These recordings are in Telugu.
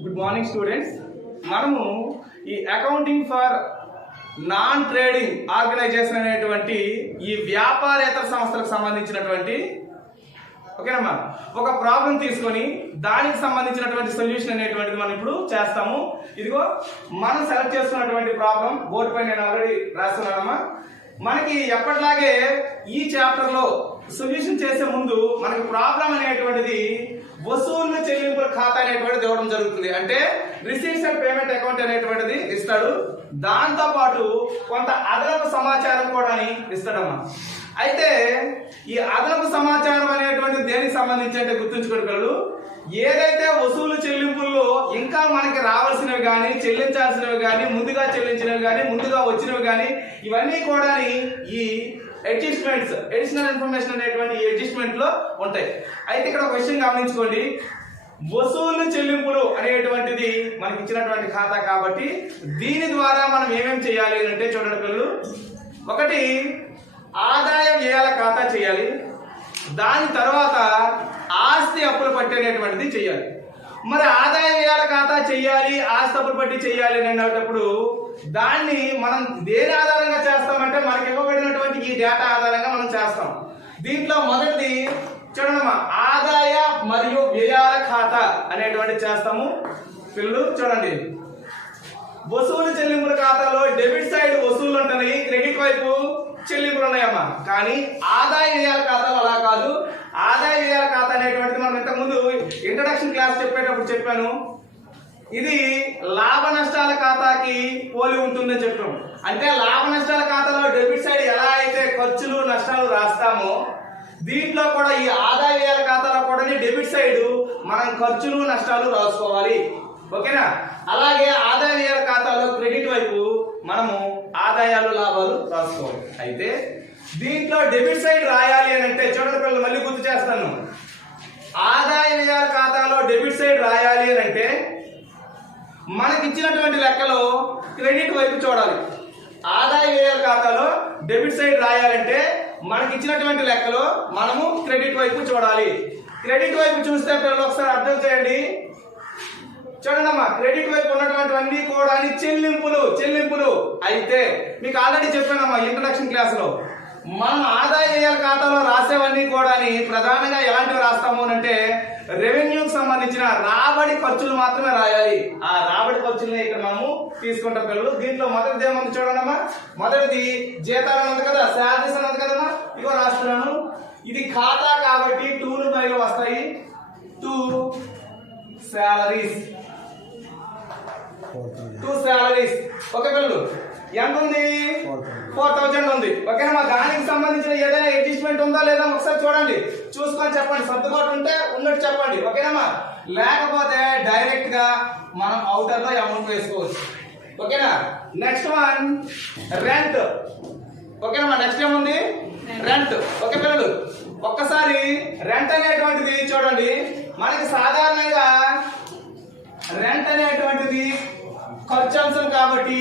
Good morning students. మనము ఈ accounting for non trading organisation అనేటువంటి ఈ వ్యాపారేతర సంస్థలకు సంబంధించినటువంటి ఓకేనమ్మా ఒక ప్రాబ్లం తీసుకొని దానికి సంబంధించినటువంటి సొల్యూషన్ అనేటువంటిది మనం ఇప్పుడు చేస్తాము. ఇదిగో మనం సెలెక్ట్ చేసుకున్నటువంటి ప్రాబ్లం బోర్డు పై నేను ఆల్రెడీ రాస్తున్నానమ్మా. మనకి ఎప్పటిలాగే ఈ చాప్టర్ లో సొల్యూషన్ చేసే ముందు మనకి ప్రాబ్లం అనేటువంటిది వసూళ్లు చెల్లింపుల ఖాతా అనేటువంటిది ఇవ్వడం జరుగుతుంది. అంటే రిసీట్స్ అండ్ పేమెంట్ అకౌంట్ అనేటువంటిది ఇస్తాడు. దాంతో పాటు కొంత అదనపు సమాచారం కూడా ఇస్తాడమ్మా. అయితే ఈ అదనపు సమాచారం అనేటువంటిది దేనికి సంబంధించి అంటే గుర్తుంచుకోండి పిల్లలు, ఏదైతే వసూలు చెల్లింపుల్లో ఇంకా మనకి రావాల్సినవి కానీ చెల్లించాల్సినవి కానీ ముందుగా చెల్లించినవి కానీ ముందుగా వచ్చినవి కానీ ఇవన్నీ కూడా ఈ అడ్జస్ట్మెంట్స్ అడిషనల్ ఇన్ఫర్మేషన్ అనేటువంటి ఈ అడ్జస్ట్మెంట్ లో ఉంటాయి. అయితే ఇక్కడ ఒక విషయం గమనించుకోండి, వసూలు చెల్లింపులు అనేటువంటిది మనకి ఇచ్చినటువంటి ఖాతా కాబట్టి దీని ద్వారా మనం ఏమేమి చేయాలి అంటే చూడండి పిల్లలు, ఒకటి ఆదాయ వ్యయాల ఖాతా చేయాలి, దాని తర్వాత ఆస్తి అప్పుల పట్టి అనేటువంటిది చేయాలి. మరి ఆదాయ వ్యయాల ఖాతా చెయ్యాలి, ఆస్తి అప్పుల పట్టి చెయ్యాలి అని అనేటప్పుడు దాన్ని మనం దేని ఆధారంగా చేస్తామంటే మనకి ఇవ్వబడినటువంటి ఈ డేటా ఆధారంగా మనం చేస్తాం. దీంట్లో మొదటిది చూడమ్మా, ఆదాయ మరియు వ్యయాల ఖాతా అనేటువంటి చేస్తాము. పిల్లలు చూడండి, వసూలు చెల్లింపుల ఖాతాలో డెబిట్ సైడ్ వసూలు ఉంటున్నాయి, క్రెడిట్ వైపు చెల్లింపులు ఉన్నాయమ్మా. కానీ ఆదాయ వ్యయాల ఖాతాలో అలా కాదు. ఆదాయ వ్యయాల ఖాతా అనేటువంటిది మనం ఇంతకుముందు ఇంట్రడక్షన్ క్లాస్ చెప్పేటప్పుడు చెప్పాను, ఇది లాభ నష్టాల ఖాతాకి పోలి ఉంటుందని చెప్పాం. అంటే లాభ నష్టాల ఖాతాలో డెబిట్ సైడ్ ఎలా అయితే ఖర్చులు నష్టాలు రాస్తామో దీంట్లో కూడా ఈ ఆదాయ వ్యయాల ఖాతాలో కూడా డెబిట్ సైడ్ మనం ఖర్చులు నష్టాలు రాసుకోవాలి. ఓకేనా? అలాగే ఆదాయ వ్యయాల ఖాతాలో క్రెడిట్ వైపు మనము ఆదాయాలు లాభాలు రాసుకోవాలి. అయితే దీంట్లో డెబిట్ సైడ్ రాయాలి అని అంటే చూడండి పిల్లలు, మళ్ళీ గుర్తు చేస్తాను, ఆదాయ వ్యయాల ఖాతాలో డెబిట్ సైడ్ రాయాలి అని అంటే మనకి ఇచ్చినటువంటి లెక్కలో క్రెడిట్ వైపు చూడాలి. ఆదాయ వ్యయాల ఖాతాలో డెబిట్ సైడ్ రాయాలంటే మనకి ఇచ్చినటువంటి లెక్కలో మనము క్రెడిట్ వైపు చూడాలి. క్రెడిట్ వైపు చూస్తే పిల్లలు ఒకసారి అర్థం చేయండి, చూడండి అమ్మా, క్రెడిట్ వైపు ఉన్నటువంటివన్నీ కూడా చెల్లింపులు. అయితే మీకు ఆల్రెడీ చెప్పానమ్మా ఇంట్రడక్షన్ క్లాస్ లో, మనం ఆదాయ వ్యయాల ఖాతాలో రాసేవన్నీ కూడా ప్రధానంగా ఎలాంటివి రాస్తాము అంటే రెవెన్యూకి సంబంధించిన రాబడి ఖర్చులు మాత్రమే రాయాలి. ఆ రాబడి ఖర్చుల్ని ఇక్కడ మనము తీసుకుంటాం పిల్లలు. దీంట్లో మొదటిది ఏముంది చూడండి అమ్మా, మొదటిది జీతాలు ఉంది కదా, శాలరీస్ అన్నది కదమ్మా, ఇగో రాస్తున్నాను. ఇది ఖాతా కాబట్టి 2 బైలు వస్తాయి, 2 శాలరీస్. ఓకే పిల్లలు, ఎంత ఉంది? 4000 ఉంది. ఓకేనా? దానికి సంబంధించిన ఏదైనా అడ్జస్ట్మెంట్ ఉందా లేదా ఒకసారి చూడండి, చూసుకొని చెప్పండి. సర్దుబాటు ఉంటే ఉన్నట్టు చెప్పండి. ఓకేనా? లేకపోతే డైరెక్ట్ గా మనం అవుటర్ లో అమౌంట్ వేసుకోవచ్చు. ఓకేనా? Next one rent. ఓకేనా? నెక్స్ట్ ఏముంది? రెంట్. ఓకే పిల్లలు, ఒక్కసారి రెంట్ అనేటువంటిది చూడండి, మనకి సాధారణంగా రెంట్ అనేటువంటిది ఖర్చు అంశం కాబట్టి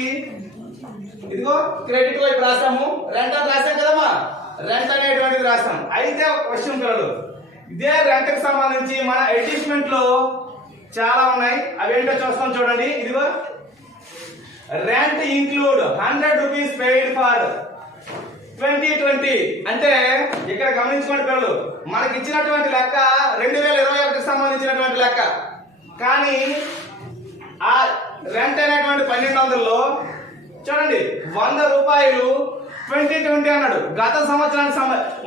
ఇదిగో క్రెడిట్ వైపు రాస్తాము, రెంట్ అని రాసాం కదమ్మా, రెంట్ అనేటువంటిది రాస్తాం. అయితే ఒక క్వశ్చన్ పిల్లలు, ఇదే రెంట్ కి సంబంధించి మన అడ్జస్ట్మెంట్ లో చాలా ఉన్నాయి, అవేంటో చూస్తాం చూడండి. ఇదిగో rent include 100 rupees paid for 2020. అంటే ఇక్కడ గమనించుకోండి పిల్లలు, మనకి ఇచ్చినటువంటి లెక్క 2021కి సంబంధించినటువంటి లెక్క. కానీ ఆ రెంట్ అనేటువంటి 1200లో చూడండి 100 రూపాయలు 2020 అన్నాడు. గత సంవత్సరానికి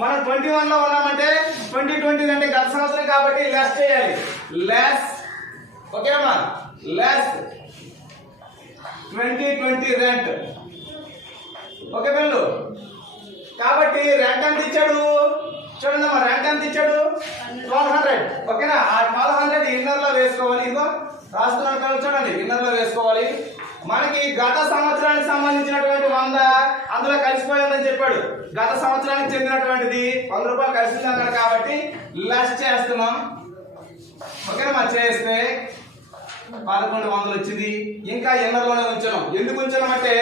మనం 21 లో ఉన్నామంటే 2020 అంటే గత సంవత్సరం కాబట్టి లెస్ చేయాలి. లెస్, ఓకేమా, లెస్ 2020 రెంట్. ఓకే పిల్లలు, కాబట్టి రెంట్ ఎంత ఇచ్చాడు చూడండి అమ్మా, రెంట్ ఎంత ఇచ్చాడు? 1200. ఓకేనా? ఆ 1200 ఇన్నర్ లో వేసుకోవాలి. ఇదిగో రాస్తున్నాను పిల్లలు, చూడండి ఇన్నర్ లో వేసుకోవాలి. మనకి గత సంవత్సరానికి సంబంధించినటువంటి 100 అందులో కలిసిపోయిందని చెప్పాడు. గత సంవత్సరానికి చెందినటువంటిది 100 రూపాయలు కలిసింది అన్నాడు కాబట్టి లెస్ చేస్తున్నాం. ఓకేనా? చేస్తే 1100 వచ్చింది. ఇంకా ఎన్నర్లోనే ఉంచాం. ఎందుకు ఉంచామంటే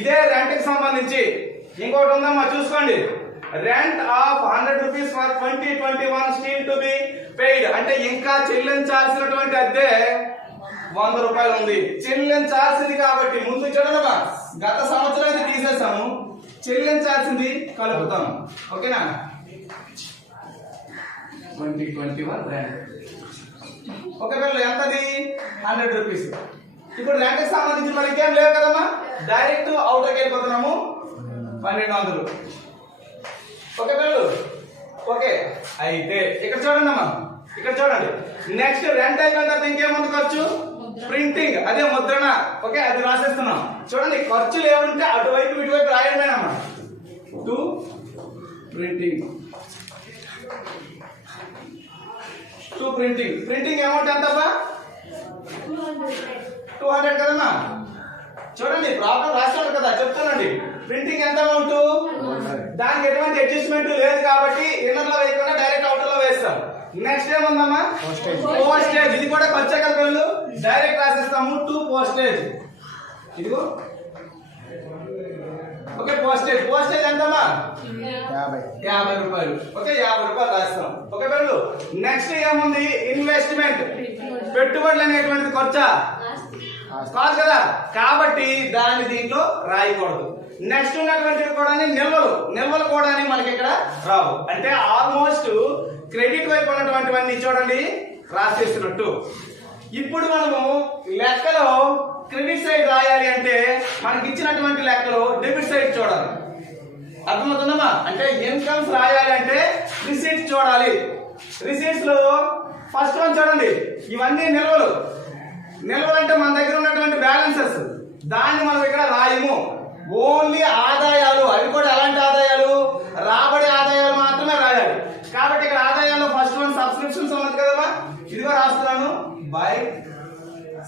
ఇదే రెంట్ కి సంబంధించి ఇంకోటి ఉందమ్మా, చూసుకోండి. Rent of 100 rupees for 2021 still to be paid. అంటే ఇంకా చెల్లించాల్సినటువంటి అద్దె 100 రూపాయలు ఉంది. చెల్లించాల్సింది కాబట్టి ముందు చూడమ్మా, గత సంవత్సరానికి తీసేసాము, చెల్లించాల్సింది కలుపుతాము. ఓకేనా? 2021 రెంట్. ఓకే పిల్లలు, ఎంతది? 100 రూపీస్. ఇప్పుడు రెంట్ కి సంబంధించి మనకి ఇంకేం లేవు కదమ్మా, డైరెక్ట్ అవుటర్కి వెళ్ళిపోతున్నాము. 1200. ఓకే పిల్లలు, ఓకే. అయితే ఇక్కడ చూడండి అమ్మా, ఇక్కడ చూడండి. నెక్స్ట్ రెంట్ అయిపోయిన తర్వాత ఇంకేముంది ఖర్చు? ప్రింటింగ్, అదే ముద్రణ. ఓకే, అది రాసేస్తున్నాం. చూడండి, ఖర్చులు ఏముంటే అటువైపు ఇటువైపు రాయడమేనమ్మా. To printing, to printing. Printing amount ఎంతమ్మా? 200 కదమ్మా. చూడండి, ప్రాబ్లం రాశాడు కదా, చెప్తానండి. ప్రింటింగ్ ఎంత అమౌంట్? దానికి ఎటువంటి అడ్జస్ట్మెంట్ లేదు కాబట్టి ఇన్నర్ లో వేయకుండా డైరెక్ట్ అవుటర్ లో వేస్తాం. నెక్స్ట్ ఏముందమ్మా? పోస్టేజ్. ఇది కూడా ఖర్చే కదా పిల్లలు, డైరెక్ట్ రాసేస్తాము. To postage. ఇదిగో ఓకే, పోస్టేజ్. పోస్టేజ్ ఎంతమ్మా? 50 రూపాయలు. ఓకే, 50 రూపాయలు రాస్తాం. ఓకే పిల్లలు, నెక్స్ట్ ఏముంది? ఇన్వెస్ట్మెంట్. పెట్టుబడులు అనేటువంటిది ఖర్చా కాదు కదా, కాబట్టి దాన్ని దీంట్లో రాయకూడదు. నెక్స్ట్ ఉన్నటువంటివి కూడా నిల్వలు. నిల్వలు కూడా మనకి ఇక్కడ రావు. అంటే ఆల్మోస్ట్ క్రెడిట్ వైపు ఉన్నటువంటివన్నీ చూడండి రాసేసినట్టు. ఇప్పుడు మనము లెక్కలో క్రెడిట్ సైడ్ రాయాలి అంటే మనకి ఇచ్చినటువంటి లెక్కలో డెబిట్ సైడ్ చూడాలి. అర్థమవుతుందమ్మా? అంటే ఇన్కమ్స్ రాయాలి అంటే రిసీట్స్ చూడాలి. రిసీట్స్ లో ఫస్ట్ వన్ చూడండి, ఇవన్నీ నిల్వలు. నిల్వలు అంటే మన దగ్గర ఉన్నటువంటి బ్యాలెన్సెస్, దాన్ని మనం ఇక్కడ రాయము. ఓన్లీ ఆదాయాలు, అవి కూడా ఎలాంటి ఆదాయాలు? రాబడి ఆదాయాలు మాత్రమే రాయాలి. కాబట్టి ఇక్కడ ఆదాయాల్లో ఫస్ట్ వన్ సబ్స్క్రిప్షన్స్ ఉన్నది కదమ్మా, ఇదిగో రాస్తున్నాను. By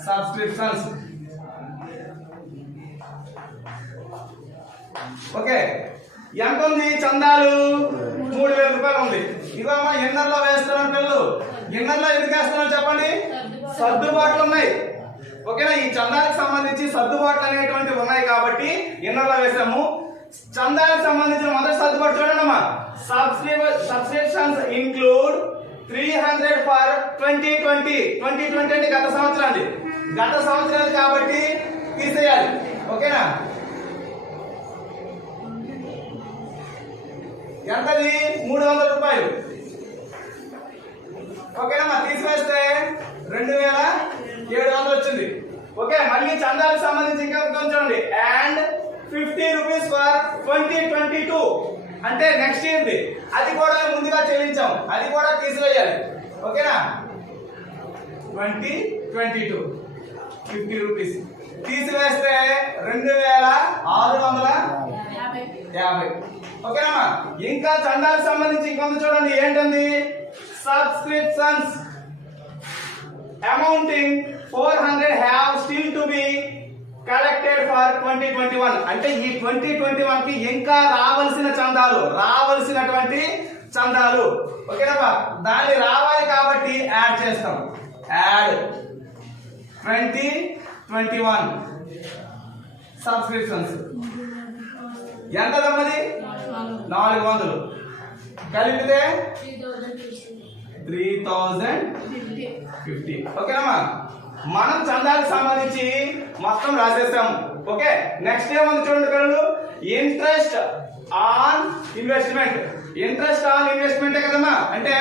subscriptions. ఓకే, ఎంత ఉంది? చందాలు 3000 రూపాయలు ఉంది. ఇదిగో అమ్మా ఇన్నర్ లో వేస్తున్నాను పిల్లలు. ఇన్నర్ లో ఎందుకు వేస్తున్నాను చెప్పండి? సర్దుబాట్లు ఉన్నాయి. ఓకేనా? ఈ చందాలకు సంబంధించి సర్దుబాట్లు అనేటువంటి ఉన్నాయి కాబట్టి ఇన్నర్ లో వేసాము. చందాలకు సంబంధించిన మొదటి సర్దుబాటు చూడండి అమ్మా. Subscriptions include 300 for 2020. 2020 అంటే గత సంవత్సరానికి. గత సంవత్సరాలు కాబట్టి తీసేయాలి. ఓకేనా? ఎంతది? 300 రూపాయలు. ఓకేనమ్మా, తీసివేస్తే 2700 వచ్చింది. ఓకే, మళ్ళీ చందాలకు సంబంధించి ఇంకా చూడండి. అండ్ 50 రూపీస్ ఫర్ 2022 అంటే నెక్స్ట్ ఇయర్ది. అది కూడా ముందుగా చెల్లించాం, అది కూడా తీసివేయాలి. ఓకేనా? 2022 50 రూపీస్ తీసివేస్తే 2650. ఓకేనమ్మా, ఇంకా చందాలకు సంబంధించి ఇంకొంత చూడండి. ఏంటండి? Subscriptions amounting 400 have still to be collected for 2021. అంటే ఈ 2021 కి ఇంకా రావాల్సిన చందాలు, రావాల్సినటువంటి చందాలు. ఓకేనమ్మా, దాన్ని రావాలి కాబట్టి యాడ్ చేస్తాం. Add 2021 subscriptions. ఎంత దమ్మది? 400 కలిపితే 3050. ఓకేనమ్మా, మనం చందాలకు సంబంధించి మొత్తం రాసేస్తాము. ఓకే, నెక్స్ట్ ఏముంది చూడండి పిల్లలు. Interest on investment. Interest on investment కదమ్మా, అంటే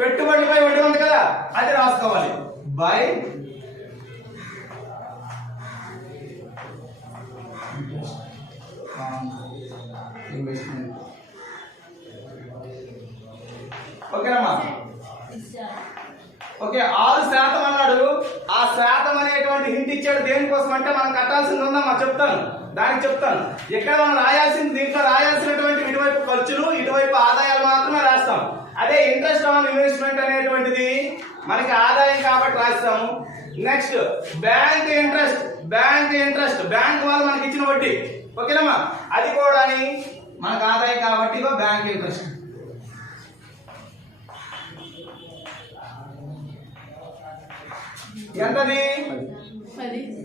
పెట్టుబడిపై వడ్డీ ఉంది కదా, అది రాసుకోవాలి. By investment. ఓకేనమ్మా, ఓకే 6% అన్నాడు. ఆ శాతం అనేటువంటి హింట్ ఇచ్చాడు. దేనికోసం అంటే మనం కట్టాల్సింది ఉందమ్మా, చెప్తాను, దానికి చెప్తాను. ఇక్కడ మనం రాయాల్సింది, దీంట్లో రాయాల్సినటువంటి ఇటువైపు ఖర్చులు, ఇటువైపు ఆదాయాలు మాత్రమే రాస్తాం. అదే ఇంట్రెస్ట్ ఆన్ ఇన్వెస్ట్మెంట్ అనేటువంటిది మనకి ఆదాయం కాబట్టి రాస్తాము. Next bank interest. బ్యాంక్ వాళ్ళు మనకి ఇచ్చిన వడ్డీ. ఓకేనమ్మా, అది కూడా మనకు ఆదాయం కాబట్టి బ్యాంక్ ఇంట్రెస్ట్. ఎంతది?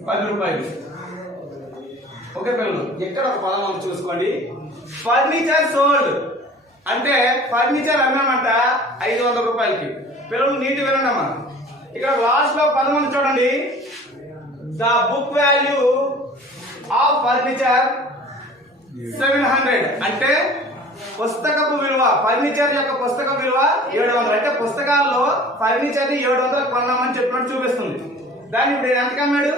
10 రూపాయలు. ఓకే పిల్లలు, ఇక్కడ ఒక పదం మనం చూసుకోండి. ఫర్నిచర్ సోల్డ్ అంటే ఫర్నిచర్ అమ్మామంట 500 రూపాయలకి. పిల్లలు నీటి వినండి అమ్మా. ఇక్కడ లాస్ట్ లో 10 చూడండి. The book value of furniture 700. అంటే పుస్తకపు విలువ, ఫర్నిచర్ యొక్క పుస్తక విలువ 700. అంటే పుస్తకాల్లో ఫర్నిచర్ ని 700 కొన్నామని చెప్పినట్టు చూపిస్తుంది. దాన్ని ఇప్పుడు ఎంతకు అమ్మాడు?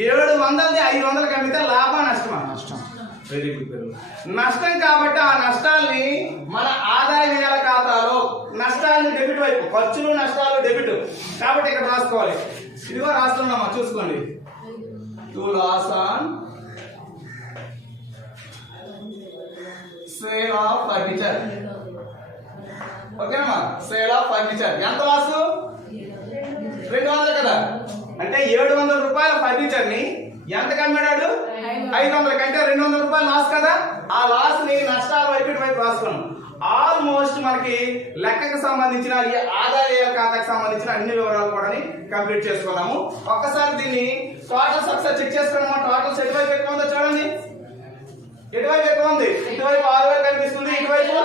700ది 500కి అమ్మితే లాభం నష్టమా? Very good. నష్టం కాబట్టి ఆ నష్టాల్ని మన ఆదాయ వ్యయాల ఖాతాలో నష్టాలని డెబిట్ వైపు, ఖర్చులు నష్టాలు డెబిట్ కాబట్టి ఇక్కడ రాసుకోవాలి. ఇదిగో రాస్తున్నామా చూసుకోండి. To loss on sale of furniture. ఓకేనమ్మా, సేల్ ఆఫ్ ఫర్నిచర్ ఎంత లాస్? 200 కదా. అంటే 700 రూపాయల ఫర్నిచర్ ని ఎంతకు అమ్మాడు? 500 కంటే 200 రూపాయలు లాస్ కదా. ఆ లాస్ ని నష్టాల వైపు వైపు రాసుకున్నాం. ఆల్మోస్ట్ మనకి లెక్కకు సంబంధించిన ఈ ఆదాయ ఖాతాకు సంబంధించిన అన్ని వివరాలు కూడా కంప్లీట్ చేసుకున్నాము. ఒక్కసారి దీన్ని టోటల్ సక్సెస్ చెక్ చేసుకున్నాము. టోటల్ ఎటువైపు ఎక్కువ ఉందో చూడండి. ఎటువైపు ఎక్కువ ఉంది? ఇటువైపు 6000 కనిపిస్తుంది, ఇటువైపు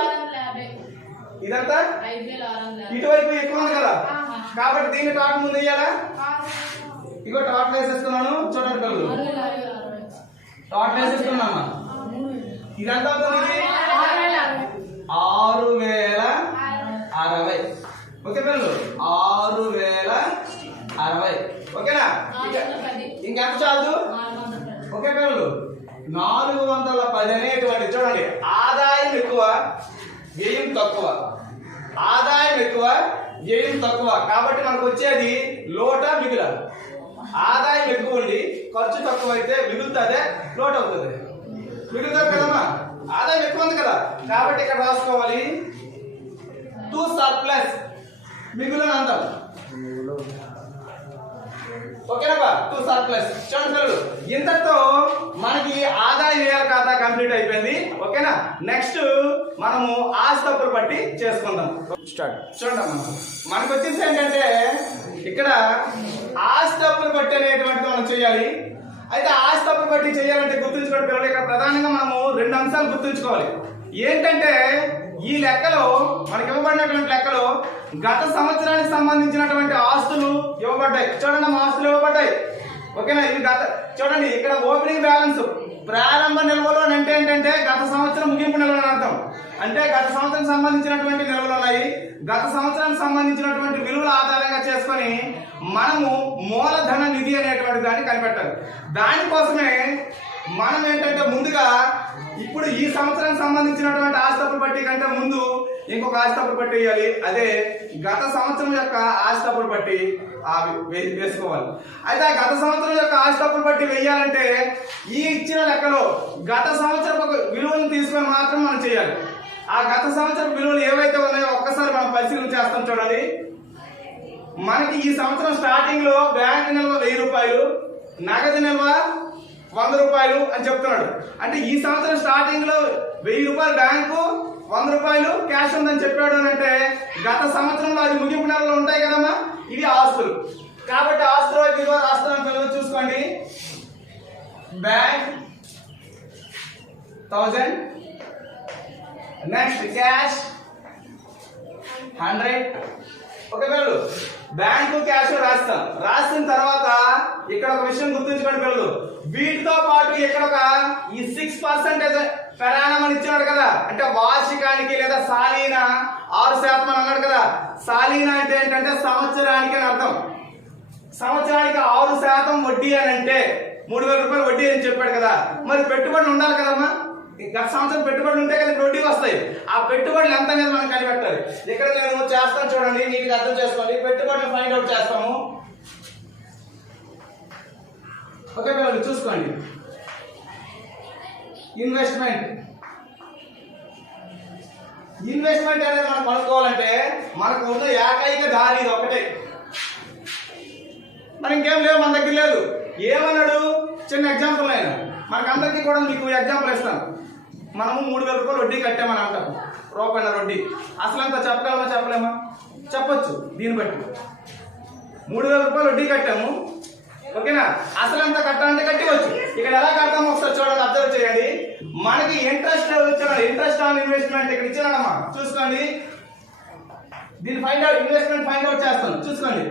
ఇదంతా ఇటువైపు ఎక్కువ ఉంది కదా. కాబట్టి దీన్ని టోటల్ ముందు వేయాలా? ఇగో టోటల్ వేసేస్తున్నాను చూడండి పిల్లలు. టోటల్ వేసేస్తున్నామా? ఇదంతా అవుతుంది 6060. ఓకే పిల్లలు, 6060. ఓకేనా? ఇంకెంత చాలు? ఓకే పిల్లలు, 410 అనేటువంటి చూడండి. ఆదాయం ఎక్కువ, వ్యయం తక్కువ. ఆదాయం ఎక్కువ, వ్యయం తక్కువ. కాబట్టి మనకు వచ్చేది లోట మిగుల. ఆదాయం ఎక్కువ ఉండి ఖర్చు తక్కువ అయితే మిగులుతుందే లోటు అవుతుంది. మిగులుతుంది కదమ్మా, ఆదాయం ఎక్కువ ఉంది కదా. కాబట్టి ఇక్కడ రాసుకోవాలి టు సర్ప్లస్, మిగులు అంటాం. ఓకేనా? To surplus. చూడండి పిల్లలు, ఇంతతో మనకి ఆదాయ వ్యయాల ఖాతా కంప్లీట్ అయిపోయింది. ఓకేనా? నెక్స్ట్ మనము ఆస్తి అప్పులు బట్టి చేసుకుందాం. స్టార్ట్. చూడండి మనకు వచ్చేసి ఏంటంటే ఇక్కడ ఆస్తి అప్పులు బట్టి అనేటువంటిది మనం చేయాలి. అయితే ఆస్తి అప్పులు బట్టి చేయాలంటే గుర్తుంచుకోండి పిల్లలు, ఇక్కడ ప్రధానంగా మనము 2 అంశాలు గుర్తుంచుకోవాలి. ఏంటంటే ఈ లెక్కలో మనకి ఇవ్వబడినటువంటి లెక్కలో గత సంవత్సరానికి సంబంధించినటువంటి ఆస్తులు ఇవ్వబడ్డాయి. చూడండి ఆస్తులు ఇవ్వబడ్డాయి. ఓకేనా? ఇది చూడండి ఇక్కడ ఓపెనింగ్ బ్యాలెన్స్ ప్రారంభ నిల్వలు అంటే ఏంటంటే గత సంవత్సరం ముగింపు నిల్వలు అని అర్థం. అంటే గత సంవత్సరం సంబంధించినటువంటి నిల్వలు ఉన్నాయి. గత సంవత్సరానికి సంబంధించినటువంటి విలువల ఆధారంగా చేసుకొని మనము మూలధన నిధి అనేటువంటి దాన్ని కనిపెట్టాలి. దానికోసమే మనం ఏంటంటే ముందుగా ఇప్పుడు ఈ సంవత్సరానికి సంబంధించినటువంటి ఆస్తి పట్టి కంటే ముందు ఇంకొక ఆస్తి పట్టి వేయాలి. అదే గత సంవత్సరం యొక్క ఆస్తి పట్టి వేసుకోవాలి. అయితే ఆ గత సంవత్సరం యొక్క ఆస్తి పట్టి వేయాలంటే ఈ ఇచ్చిన లెక్కలో గత సంవత్సరం విలువలను తీసుకొని మాత్రం మనం చేయాలి. ఆ గత సంవత్సరం విలువలు ఏవైతే ఉన్నాయో ఒక్కసారి మనం పరిశీలన చేస్తాం. చూడండి, మనకి ఈ సంవత్సరం స్టార్టింగ్ లో బ్యాంక్ నిల్వ 1000 రూపాయలు, నగదు నిల్వ 100 రూపాయలు అని చెప్తున్నాడు. అంటే ఈ సంవత్సరం స్టార్టింగ్ లో 1000 రూపాయలు బ్యాంకు, 100 రూపాయలు క్యాష్ ఉందని చెప్పాడు అని అంటే గత సంవత్సరంలో అది ముగింపు నెలలో ఉంటాయి కదమ్మా. ఇవి ఆస్తులు. కాబట్టి ఆస్తులు విలువ రాష్ట్రాన్ని పిల్లలు చూసుకోండి. Bank 1000, next cash 100. ఓకే పిల్లలు, బ్యాంకు క్యాష్ రాస్తాం. రాసిన తర్వాత ఇక్కడ ఒక విషయం గుర్తుంచుకోండి పిల్లలు, వీటితో పాటు ఇక్కడ ఒక ఈ 6% ప్రయాణం అని ఇచ్చినాడు కదా. అంటే వార్షికానికి లేదా సాలీన 6% అని అన్నాడు కదా. సాలీన అంటే ఏంటంటే సంవత్సరానికి అని అర్థం. సంవత్సరానికి 6% వడ్డీ అని అంటే 3000 రూపాయలు వడ్డీ అని చెప్పాడు కదా. మరి పెట్టుబడులు ఉండాలి కదమ్మా. గత సంవత్సరం పెట్టుబడులు ఉంటే కదా వడ్డీ వస్తాయి. ఆ పెట్టుబడులు ఎంత అనేది మనం కనిపెట్టాలి. ఇక్కడ నేను చేస్తాను చూడండి, నీకు అర్థం చేసుకోండి. పెట్టుబడులు ఫైండ్ అవుట్ చేస్తాము. ఓకే పిల్లలు చూసుకోండి. ఇన్వెస్ట్మెంట్ అనేది మనం కనుక్కోవాలంటే మనకు ఉన్న ఏకైక దారి ఇది ఒకటే. మరి ఇంకేం లేవు, మన దగ్గర లేదు. ఏమన్నాడు? చిన్న ఎగ్జాంపుల్ నేను మనకందరికీ కూడా మీకు ఎగ్జాంపుల్ ఇస్తాను. మనము 3000 రూపాయలు వడ్డీ కట్టామని అంటాం. రూపాయల వడ్డీ. అసలు అంతా చెప్పగలమా చెప్పలేమా? చెప్పొచ్చు. దీన్ని బట్టి 3000 రూపాయలు వడ్డీ కట్టాము. ఓకేనా? అసలు అంతా కట్టాలంటే కట్టివచ్చు. ఇక్కడ ఎలా కడతామో ఒకసారి చూడండి, అబ్జర్వ్ చేయండి. మనకి ఇంట్రెస్ట్ ఇచ్చాడు. ఇంట్రెస్ట్ ఆన్ ఇన్వెస్ట్మెంట్ ఇక్కడ ఇచ్చాడమ్మా. చూసుకోండి, దీన్ని find out, investment find out చేస్తాను. చూసుకోండి,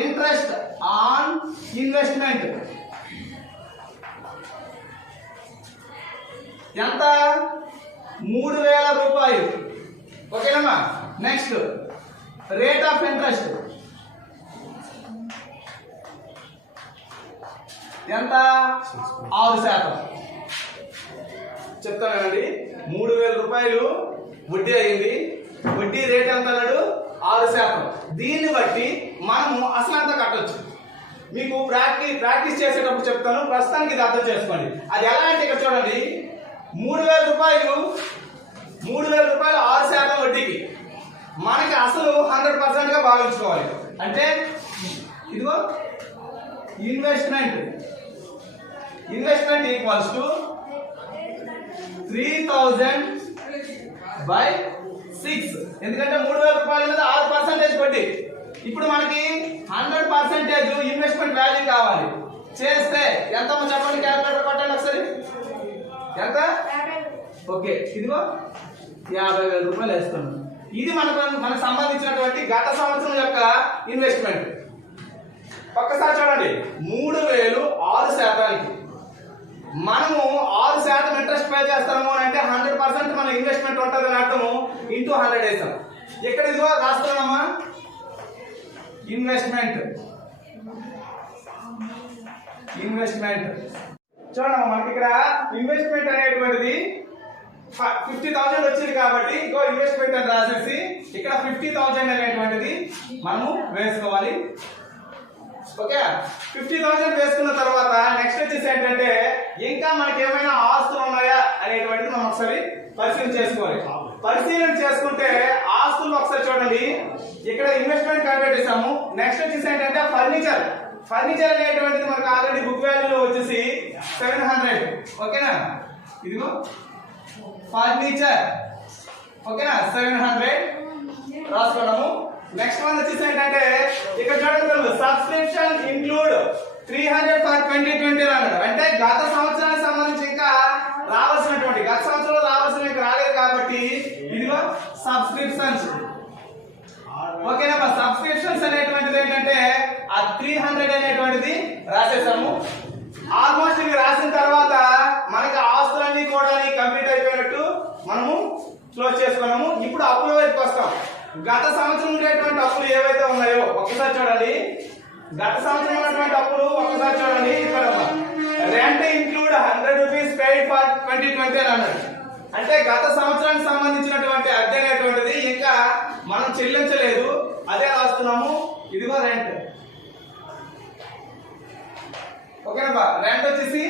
ఇంట్రెస్ట్ ఆన్ ఇన్వెస్ట్మెంట్ ఎంత 3000 రూపాయలు. ఓకేనమ్మా. నెక్స్ట్ రేట్ ఆఫ్ ఇంట్రెస్ట్ ఎంత 6%. చెప్తానండి. 3000 రూపాయలు వడ్డీ అయింది. వడ్డీ రేట్ ఎంత అన్నాడు? 6%. దీన్ని బట్టి మనము అసలు అంతా కట్టొచ్చు. మీకు ప్రాక్టీస్ చేసేటప్పుడు చెప్తాను, ప్రస్తుతానికి ఇది అర్థం చేసుకోండి. అది ఎలా అంటే ఇక్కడ చూడండి, 3000 రూపాయలు 6% వడ్డీకి మనకి అసలు 100% గా భావించుకోవాలి. అంటే ఇదిగో ఇన్వెస్ట్మెంట్ ఈక్వల్స్ టు 3000/6. ఎందుకంటే 3000 రూపాయల మీద 6% వడ్డీ. ఇప్పుడు మనకి 100% ఇన్వెస్ట్మెంట్ వాల్యూ కావాలి. చేస్తే ఎంత చెప్పండి, క్యాల్కులేటర్ కొట్టండి ఒకసారి. ఎంత? ఓకే, ఇదిగో 50,000 రూపాయలు వేస్తున్నాం. ఇది మనకు సంబంధించినటువంటి గత సంవత్సరం యొక్క ఇన్వెస్ట్మెంట్. ఒక్కసారి చూడండి, 3000 6%కి మనము 6% ఇంట్రెస్ట్ పే చేస్తాము అని అంటే 100% మన ఇన్వెస్ట్మెంట్ ఉంటుంది అని అర్థము. ఇంటూ 100 వేసాం. ఇక్కడ ఇదిగో రాస్తున్నామా, ఇన్వెస్ట్మెంట్ చూడమ్మా. మనకి ఇక్కడ ఇన్వెస్ట్మెంట్ అనేటువంటిది 50,000 వచ్చింది కాబట్టి ఇంకో ఇన్వెస్ట్మెంట్ అని రాసేసి ఇక్కడ 50,000 అనేటువంటిది మనము వేసుకోవాలి. ఓకే, 50,000 వేసుకున్న తర్వాత నెక్స్ట్ వచ్చేసి ఏంటంటే ఇంకా మనకి ఏమైనా ఆస్తులు ఉన్నాయా అనేటువంటిది మనం ఒకసారి పరిశీలన చేసుకోవాలి. పరిశీలన చేసుకుంటే ఆస్తులు ఒకసారి చూడండి, ఇక్కడ ఇన్వెస్ట్మెంట్ కనిపెట్టేసాము. నెక్స్ట్ వచ్చేసి ఏంటంటే ఫర్నిచర్ అనేటువంటిది మనకు ఆల్రెడీ బుక్ వాల్యూలో వచ్చేసి 700. ఓకేనా, ఇదిగో ఫర్నిచర్. ఓకేనా, 700 రాసుకోవడము. నెక్స్ట్ వన్ వచ్చేసి ఏంటంటే ఇక్కడ చూడండి, సబ్స్క్రిప్షన్ ఇంక్లూడ్ 300 ఫర్ 2020 అన్నాడు. అంటే గత సంవత్సరానికి సంబంధించి ఇంకా రావాల్సినటువంటి గత సంవత్సరంలో రావాల్సిన ఇంకా రాలేదు కాబట్టి ఇదిగో సబ్స్క్రిప్షన్స్. ఓకేనా, సబ్స్క్రిప్షన్స్ అనేటువంటిది ఏంటంటే ఆ 300 అనేటువంటిది రాసేసాము. ఆల్మోస్ట్ ఇవి రాసిన తర్వాత మనకి ఆస్తులన్నీ కూడా కంప్లీట్ అయిపోయినట్టు మనము క్లోజ్ చేసుకున్నాము. ఇప్పుడు అప్పుల వైపుకి వస్తాం. గత సంవత్సరం ఉండేటువంటి అప్పులు ఏవైతే ఉన్నాయో ఒక్కసారి చూడండి. గత సంవత్సరం ఉన్నటువంటి అప్పులు ఒక్కసారి చూడండి. ఇక్కడ rent include 100 rupees paid for 2020 అన్నాడు. అంటే గత సంవత్సరానికి సంబంధించినటువంటి అద్దె అనేటువంటిది ఇంకా మనం చెల్లించలేదు, అదే రాస్తున్నాము. ఇదిగో రెంట్. ఓకేనా, రెంట్ వచ్చేసి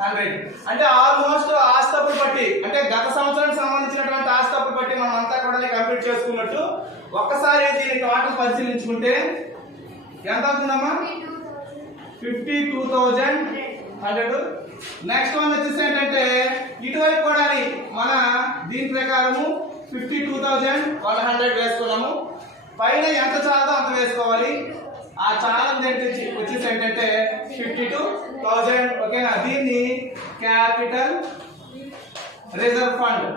100. అంటే ఆల్మోస్ట్ ఆస్తపులు పట్టి, అంటే గత సంవత్సరానికి సంబంధించినటువంటి ఆస్తపులు పట్టి మనం అంతా కూడా కంప్లీట్ చేసుకున్నట్టు. ఒక్కసారి దీని టోటల్ పరిశీలించుకుంటే ఎంత అవుతుందమ్మా? 52,100. నెక్స్ట్ వన్ వచ్చేసి ఏంటంటే ఇటువైపు కూడా మన దీని ప్రకారము 52,100 వేసుకున్నాము. పైన ఎంత చాలదో అంత వేసుకోవాలి. ఆ చాలా వచ్చేసి ఏంటంటే 52,000. ఓకేనా, దీన్ని క్యాపిటల్ రిజర్వ్ ఫండ్.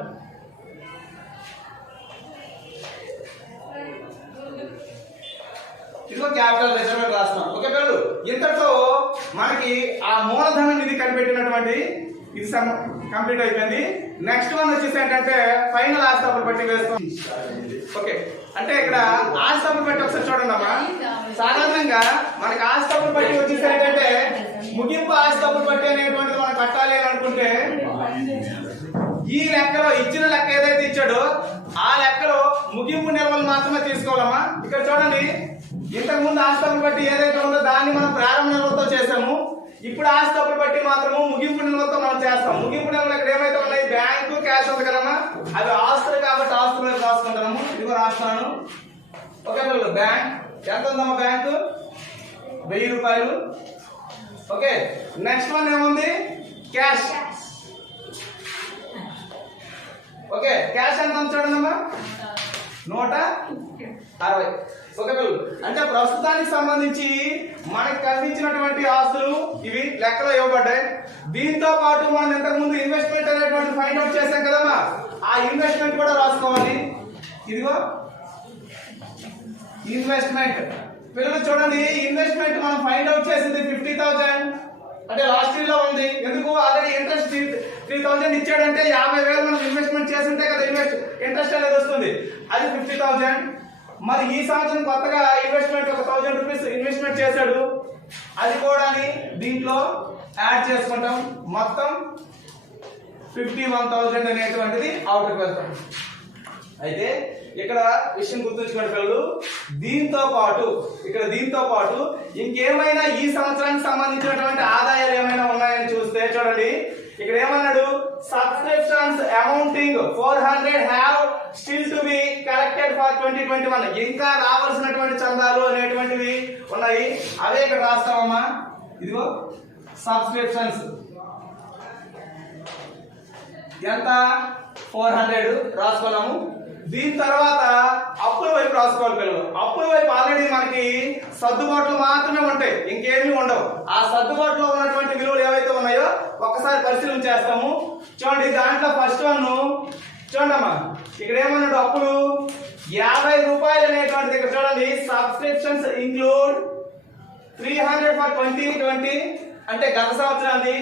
ఇదిగో క్యాపిటల్ రిజర్వ్ రాస్తున్నాం. ఓకే పిల్లలు, ఇంతతో మనకి ఆ మూలధన నిధి కనిపెట్టినటువంటి ఇది కంప్లీట్ అయిపోయింది. నెక్స్ట్ వన్ వచ్చేసి ఏంటంటే ఫైనల్ ఆస్తపులు పట్టి వేసుకోండి. ఓకే, అంటే ఇక్కడ ఆస్తపులు పట్టి ఒకసారి చూడండి అమ్మా. సాధారణంగా మనకి ఆస్తపులు పట్టి వచ్చేసి ఏంటంటే ముగింపు ఆస్తపులు పట్టి అనేటువంటిది మనం కట్టాలి అని అనుకుంటే ఈ లెక్కలో ఇచ్చిన లెక్క ఏదైతే ఇచ్చాడో ఆ లెక్కలో ముగింపు నిల్వలు మాత్రమే తీసుకోవాలమ్మా. ఇక్కడ చూడండి, ఇంతకు ముందు ఆస్తపులు పట్టి ఏదైతే ఉందో దాన్ని మనం ప్రారంభ నిల్వలతో చేసాము. ఇప్పుడు ఆస్తపులు పట్టి మాత్రము ముగింపు నిల్వలతో మనం చేస్తాం. ముగింపు నిల్వలు ఇక్కడ ఏమైతే ఉన్నాయి, బ్యాంకు, క్యాష్ ఉంది కదమ్మా, అవి ఆస్తులు కాబట్టి ఆస్తులు రాసుకుంటాము. ఇదిగో రాస్తాను. ఓకే పిల్లలు, బ్యాంక్ ఎంత ఉందమ్మా? బ్యాంకు 1000 రూపాయలు. ఓకే, నెక్స్ట్ వన్ ఏముంది? క్యాష్. ఓకే, క్యాష్ ఎంత ఉంది చూడండమ్మా, 160. ఓకే పిల్లలు, అంటే ప్రస్తుతానికి సంబంధించి మనకి కనిపించినటువంటి ఆస్తులు ఇవి లెక్కలో ఇవ్వబడ్డాయి. దీంతో పాటు మనం ఇంతకు ముందు ఇన్వెస్ట్మెంట్ అనేటువంటి ఫైండ్ అవుట్ చేసాం కదమ్మా, ఆ ఇన్వెస్ట్మెంట్ కూడా రాసుకోవాలి. ఇదిగో ఇన్వెస్ట్మెంట్ పిల్లలు చూడండి, ఇన్వెస్ట్మెంట్ మనం ఫైండ్ అవుట్ చేసింది 50,000 అంటే లాస్ట్ ఇయర్ లో ఉంది. ఎందుకు? ఆల్రెడీ ఇంట్రెస్ట్ 3,000 ఇచ్చాడంటే 50,000 మనం ఇన్వెస్ట్మెంట్ చేస్తుంటే కదా ఇంట్రెస్ట్ అనేది వస్తుంది. అది 50,000. మరి ఈ సంవత్సరం కొత్తగా ఇన్వెస్ట్మెంట్ ఒక 1,000 రూపీస్ ఇన్వెస్ట్మెంట్ చేశాడు, అది కూడా దీంట్లో యాడ్ చేసుకుంటాం. మొత్తం 51,000 అనేటువంటిది అవుట్కి వెళ్తాం. అయితే ఇక్కడ విషయం గుర్తుంచుకోండి పిల్లలు, దీంతో పాటు ఇంకేమైనా ఈ సంవత్సరానికి సంబంధించినటువంటి ఆదాయాలు ఏమైనా ఉన్నాయని చూస్తే చూడండి, ఇక్కడ ఏమన్నాడు? Subscriptions amounting 400 have still to be collected for 2021. ఇంకా రావాల్సినటువంటి చందాలు అనేటువంటివి ఉన్నాయి, అవే ఇక్కడ రాస్తామమ్మా. ఇదిగో సబ్స్క్రిప్షన్స్ ఎంత? 400 రాసుకున్నాము. దీని తర్వాత అప్పుల వైపు రాసుకోవాలి పిల్లలు. అప్పుల వైపు ఆల్రెడీ మనకి సర్దుబాట్లు మాత్రమే ఉంటాయి, ఇంకేమీ ఉండవు. ఆ సర్దుబాటులో ఉన్నటువంటి విలువలు ఏవైతే ఉన్నాయో ఒక్కసారి పరిశీలన చేస్తాము. చూడండి, దాంట్లో ఫస్ట్ వన్ చూడండి అమ్మా, ఇక్కడ ఏమన్నాడు? అప్పులు 50 రూపాయలు అనేటువంటిది. ఇక్కడ చూడండి, సబ్స్క్రిప్షన్స్ ఇంక్లూడ్ 300 ఫర్ 2020 అంటే గత సంవత్సరాన్ని,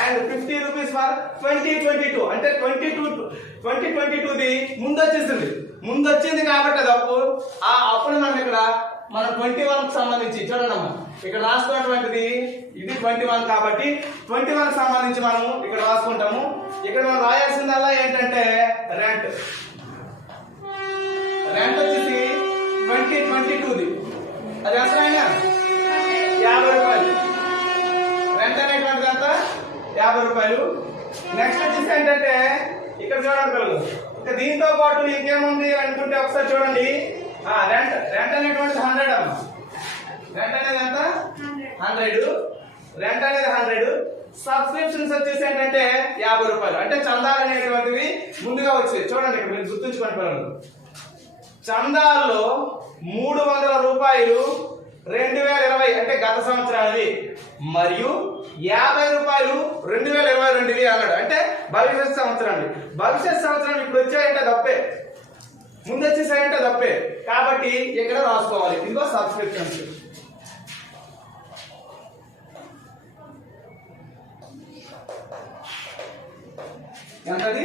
అండ్ 50 రూపీస్ ఫర్ 2022 అంటే 2022ది ముందు వచ్చింది కాబట్టి అది అప్పు. ఆ అప్పును మనం ఇక్కడ 21కి సంబంధించి చూడండి అమ్మా, ఇక్కడ రాసుకున్నటువంటిది ఇది 21 కాబట్టి 21కి సంబంధించి మనం ఇక్కడ రాసుకుంటాము. ఇక్కడ మనం రాయాల్సిందల్లా ఏంటంటే రెంట్ వచ్చేసి 2022ది, అది అసలైనా 50 రూపాయలు. రెంట్ అనేటువంటిది అంత 50 రూపాయలు. నెక్స్ట్ వచ్చేసి ఏంటంటే ఇక్కడ చూడండి పిల్లలు, ఇక దీంతో పాటు ఇంకేముంది అనుకుంటే ఒకసారి చూడండి, రెంట్ అనేటువంటిది 100 అమ్మా. రెంట్ అనేది ఎంత? 100. రెంట్ అనేది 100. సబ్స్క్రిప్షన్స్ వచ్చేసి ఏంటంటే 50 రూపాయలు. అంటే చందాలు అనేటువంటివి ముందుగా వచ్చాయి. చూడండి ఇక్కడ మీరు గుర్తుంచుకోండి పిల్లలు, చందాల్లో 300 రూపాయలు 2020 అంటే గత సంవత్సరానికి, మరియు 50 రూపాయలు 2022 అన్నాడు అంటే భవిష్యత్ సంవత్సరానికి. భవిష్యత్ సంవత్సరం ఇప్పుడు వచ్చాయంటే తప్పే, ముందు వచ్చేసాయంటే తప్పే. కాబట్టి ఇక్కడ రాసుకోవాలి. ఇదిగో సబ్స్క్రిప్షన్స్ ఎంతది?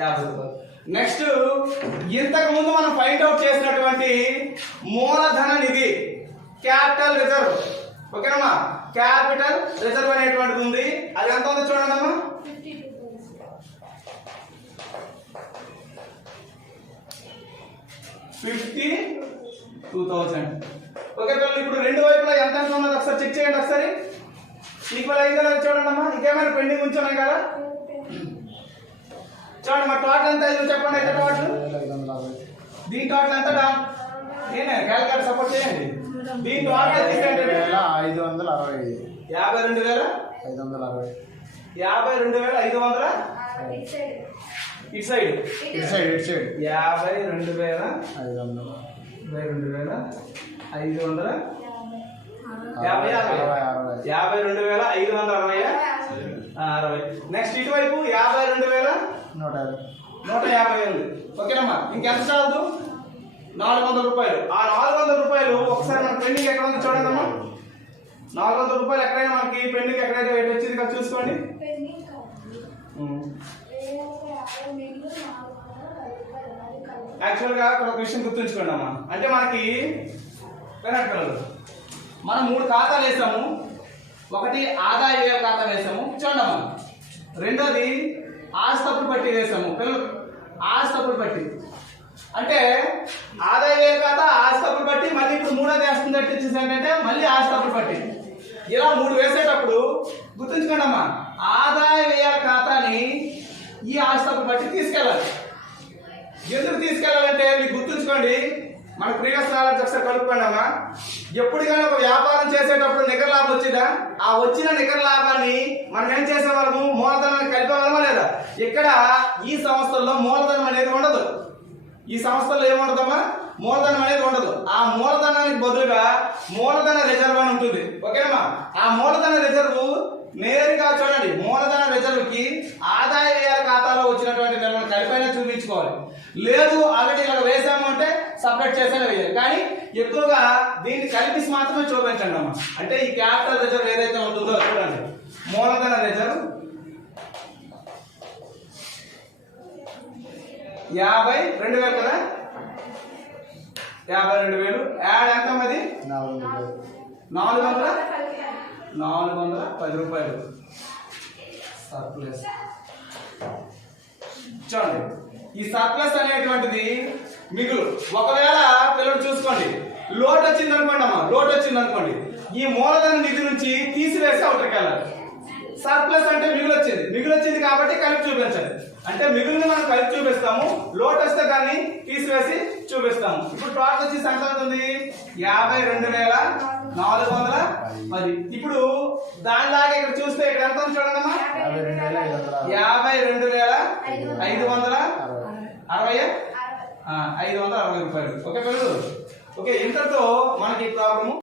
50 రూపాయలు. నెక్స్ట్, ఇంతకు ముందు మనం ఫైండ్ అవుట్ చేసినటువంటి మూలధన నిధి క్యాపిటల్ రిజర్వ్, ఓకేనమ్మా. క్యాపిటల్ రిజర్వ్ అనేటువంటిది ఉంది, అది ఎంత ఉందో చూడండి అమ్మా. 52,000. ఓకే పిల్లలు, ఇప్పుడు రెండు వైపులా ఎంత ఉన్నది ఒకసారి చెక్ చేయండి. ఒకసారి ఈక్వల్ అయిందో లేదో చూడండి అమ్మా. ఇంకేమైనా పెండింగ్ ఉంచున్నాయి కదా చూడండి. మా టోటల్ ఎంత అయిందో చెప్పండి. అయితే టోటల్ దీని టోటల్ ఎంత? నేనే క్యాలిక్యులేటర్ సపోర్ట్ చేయండి. దీని టోటల్ 52,560. 52,560. 52,500 ఇటు సైడ్ 52,500 52,560. నెక్స్ట్ ఇటువైపు 52,150. ఓకేనమ్మా. ఇంకెంత చాలదు? 400 రూపాయలు. ఆ 400 రూపాయలు ఒకసారి మన పెండింగ్ ఎక్కడ ఉంది చూడండి అమ్మా. 400 రూపాయలు ఎక్కడైనా మనకి పెండింగ్ ఎక్కడైతే వచ్చింది కదా చూసుకోండి. యాక్చువల్ గా ఒక విషయం గుర్తుంచుకోండి అమ్మా, అంటే మనకి మనం 3 ఖాతాలు వేసాము. ఒకటి ఆదాయ వ్యయ ఖాతా వేసాము చూడండి అమ్మా. రెండోది ఆస్తపుడు పట్టి వేసాము పిల్లలు. ఆస్తపుడు పట్టి అంటే ఆదాయ వ్యయ ఖాతా, ఆస్తపుడు పట్టి, మళ్ళీ ఇప్పుడు మూడోది వేస్తుంది వచ్చేసి ఏంటంటే మళ్ళీ ఆస్తపుడు పట్టి. ఇలా 3 వేసేటప్పుడు గుర్తుంచుకోండి అమ్మా, ఆదాయ వ్యయ ఖాతాని ఈ ఆస్తపుడు పట్టి తీసుకెళ్ళాలి. ఎందుకు తీసుకెళ్ళాలంటే మీకు గుర్తుంచుకోండి, మన ప్రీవియస్ నాలెడ్జ్ ఒకసారి కలుపుకోండి అమ్మా. ఎప్పుడు కానీ ఒక వ్యాపారం చేసేటప్పుడు నికర లాభం వచ్చిందా, ఆ వచ్చిన నికర లాభాన్ని మనం ఏం చేసేవాళ్ళము? మూలధనాన్ని కలిపేవాళ్ళమా లేదా? ఇక్కడ ఈ సంస్థల్లో మూలధనం అనేది ఉండదు. ఈ సంస్థల్లో ఏముండదమ్మా? మూలధనం అనేది ఉండదు. ఆ మూలధనానికి బదులుగా మూలధన రిజర్వ్ అని ఉంటుంది. ఓకేనమ్మా. ఆ మూలధన రిజర్వ్ నేరుగా చూడండి, మూలధన రిజర్వ్ కి ఆదాయ వ్యయాల ఖాతాలో వచ్చినటువంటి నిల్వను కలిపైనా చూపించుకోవాలి. లేదు ఆల్రెడీ ఇలా వేసాము అంటే సపరేట్ చేసేనే వేయాలి. కానీ ఎక్కువగా దీన్ని కలిపి మాత్రమే చూపించండి అమ్మా. అంటే ఈ క్యాపిటల్ రిజర్వ్ ఏదైతే ఉంటుందో చూడండి, మూలధన రిజర్వ్ 52,000 కదా, 52,000 యాడ్ ఎంత అది 410 రూపాయలు సర్ప్లస్. చూడండి, ఈ సర్ప్లస్ అనేటువంటిది మిగులు. ఒకవేళ పిల్లలు చూసుకోండి, లోటు వచ్చింది అనుకోండి అమ్మా, లోటు వచ్చింది అనుకోండి, ఈ మూలధన నిధి నుంచి తీసివేసి అవుటర్కి వెళ్ళాలి. సర్ప్లస్ అంటే మిగులు వచ్చింది కాబట్టి కలిపి చూపించాలి. అంటే మిగులుని మనం కలిపి చూపిస్తాము, లోటు వస్తే దాన్ని తీసివేసి చూపిస్తాము. ఇప్పుడు టోటల్ వచ్చి ఎంత అవుతుంది 52,410. ఇప్పుడు దానిలాగా ఇక్కడ చూస్తే ఇక్కడ ఎంత ఉంది చూడండి అమ్మా, 52,560 రూపాయలు. ఓకే పిల్లలు, ఓకే ఇంతతో మనకి ప్రాబ్లము